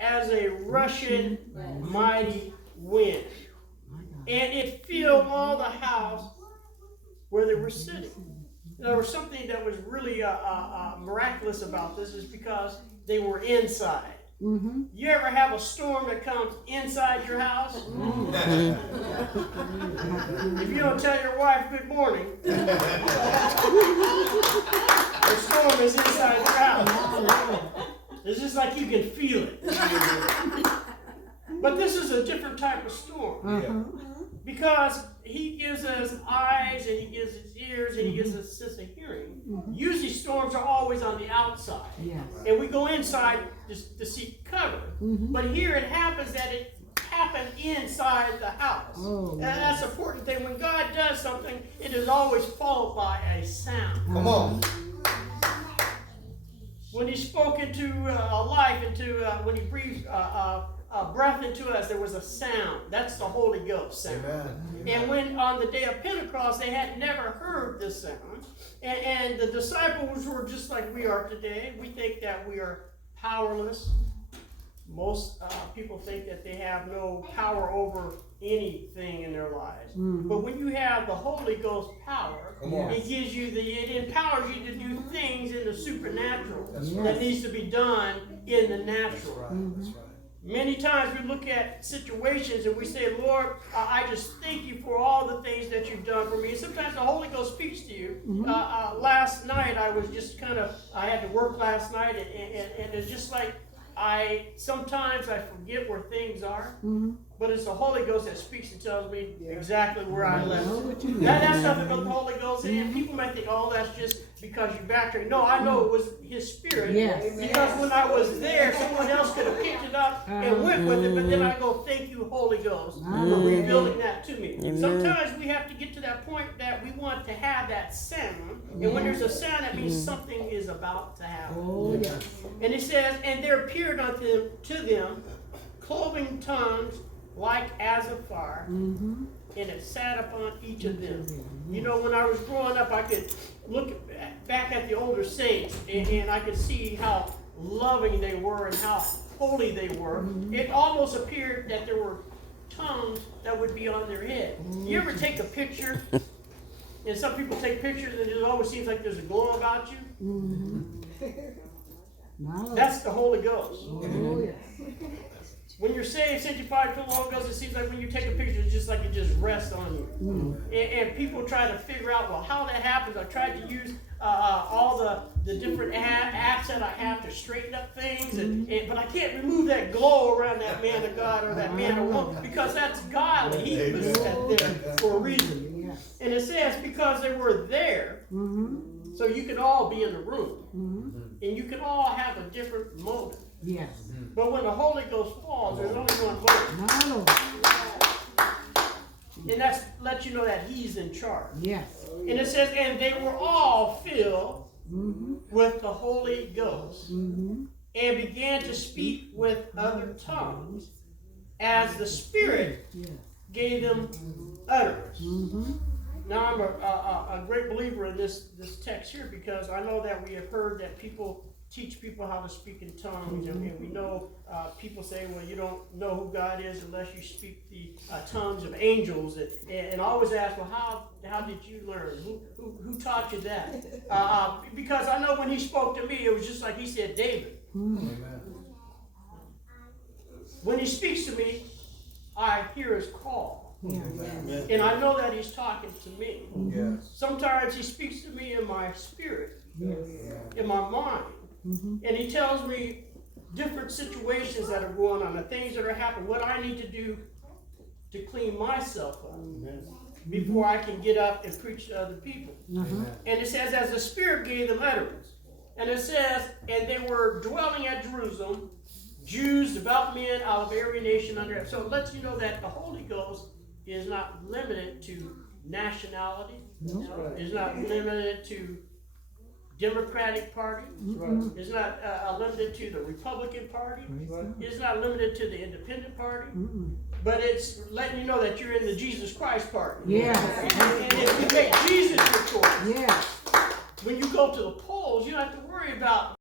as a rushing mighty wind, and it filled all the house where they were sitting. There was something that was really miraculous about this, is because they were inside. Mm-hmm. You ever have a storm that comes inside your house? Mm-hmm. If you don't tell your wife good morning, the storm is inside your house. It's just like you can feel it. But this is a different type of storm. Uh-huh. Because he gives us eyes, and he gives us ears, and he gives us a sense of hearing. Mm-hmm. Usually storms are always on the outside. Yes. And we go inside to seek cover. Mm-hmm. But here it happens that it happened inside the house. Oh, and that's an important thing. When God does something, it is always followed by a sound. Come on. When he spoke into life, when he breathed breath into us, there was a sound. That's the Holy Ghost sound. Amen. And when on the day of Pentecost, they had never heard this sound, and the disciples were just like we are today. We think that we are powerless. Most people think that they have no power over anything in their lives. Mm-hmm. But when you have the Holy Ghost power, it gives you it empowers you to do things in the supernatural that needs to be done in the natural. That's right. Mm-hmm. That's right. Many times we look at situations and we say, Lord, I just thank you for all the things that you've done for me. And sometimes the Holy Ghost speaks to you. Mm-hmm. Last night I was just I had to work last night, and it's just like sometimes I forget where things are. Mm-hmm. But it's the Holy Ghost that speaks and tells me exactly where I left it. That's nothing but the Holy Ghost. And people might think, oh, that's just because you backtracked. No, I know it was His Spirit. Yes. Because when I was there, someone else could have picked it up and went with it. But then I go, thank you, Holy Ghost, for revealing that to me. Sometimes we have to get to that point that we want to have that sound. And when there's a sound, that means something is about to happen. Oh, yes. And it says, and there appeared unto them cloven tongues like as of fire, and it sat upon each of them. You know, when I was growing up, I could look back at the older saints, and I could see how loving they were and how holy they were. Mm-hmm. It almost appeared that there were tongues that would be on their head. You ever take a picture, and some people take pictures, and it always seems like there's a glow about you? Mm-hmm. That's the Holy Ghost. Oh, yes. When you're saved, sanctified, filled with the Holy Ghost, it seems like when you take a picture, it's just like it just rests on you. Mm. And people try to figure out, well, how that happens. I tried to use all the different apps that I have to straighten up things, but I can't remove that glow around that man of God or that man or woman, because that's godly. He puts that there for a reason. And it says because they were there, so you can all be in the room, and you can all have a different motive. Yes. But when the Holy Ghost falls, there's only one motive. And that's let you know that He's in charge. Yes. And it says, and they were all filled with the Holy Ghost, and began to speak with other tongues as the Spirit gave them utterance. Now, I'm a great believer in this text here, because I know that we have heard that people teach people how to speak in tongues, and we know people say, well, you don't know who God is unless you speak the tongues of angels, and I always ask, well, how did you learn? Who taught you that? Because I know when He spoke to me, it was just like He said, David. Amen. When He speaks to me, I hear His call. Amen. And I know that He's talking to me. Yes. Sometimes He speaks to me in my spirit, in my mind. And He tells me different situations that are going on, the things that are happening, what I need to do to clean myself up before I can get up and preach to other people. And it says, as the Spirit gave them utterance. And it says, and they were dwelling at Jerusalem, Jews, devout men out of every nation under heaven. So it lets you know that the Holy Ghost is not limited to nationality. It's not limited to Democratic Party. It's not limited to the Republican Party. It's not limited to the Independent Party. But it's letting you know that you're in the Jesus Christ Party. Yeah. And if you make Jesus your choice, when you go to the polls, you don't have to worry about